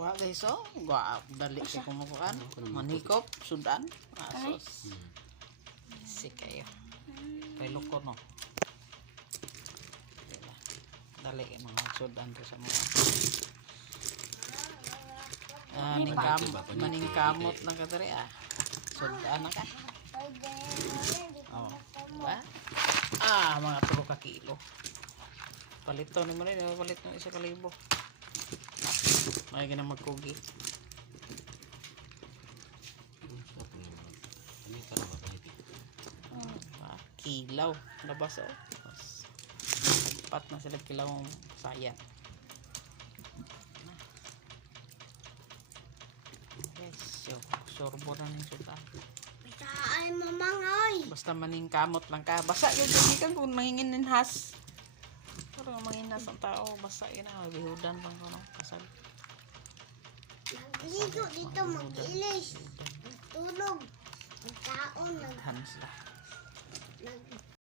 Wa guys oh, gua dali sa kumukuan. Manikop, sudan. Asos. Si kayo. Pelo ko no. Dali mga sudan to sa mga. Maningkamot lang ka diri ah. Sudan na ka. Oh. Ba? Mga 3 ka kilo. Palito ni mo rin, palit ng 1,000. May ganang magkugi. Kilaw. Labas o. Pat na sila kilaw sayang. Yes. Sorbo na ng suta. Ay, mamangay. Basta maningkamot lang ka. Basa yun kan kung mangingin ng has. Pero manginhas ang tao. Basa yun na. Bihudan lang ko no. Kasal. Dito mag-ilis. Tulog. Ang taon. Hans lang.